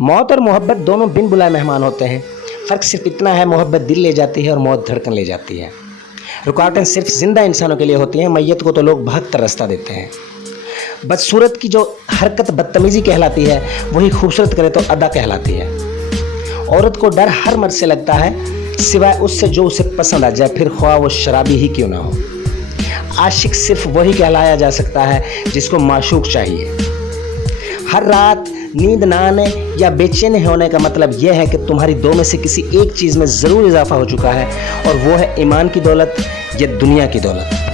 मौत और मोहब्बत दोनों बिन बुलाए मेहमान होते हैं। फ़र्क सिर्फ इतना है, मोहब्बत दिल ले जाती है और मौत धड़कन ले जाती है। रुकावटें सिर्फ ज़िंदा इंसानों के लिए होती हैं, मैयत को तो लोग भाग कर रास्ता देते हैं। बदसूरत की जो हरकत बदतमीज़ी कहलाती है, वही खूबसूरत करे तो अदा कहलाती है। औरत को डर हर मर्द से लगता है, सिवाय उससे जो उसे पसंद आ जाए, फिर ख्वाह वो शराबी ही क्यों ना हो। आशिक सिर्फ वही कहलाया जा सकता है जिसको माशूक चाहिए। हर रात नींद ना आने या बेचैन होने का मतलब यह है कि तुम्हारी दो में से किसी एक चीज़ में ज़रूर इजाफा हो चुका है, और वो है ईमान की दौलत या दुनिया की दौलत।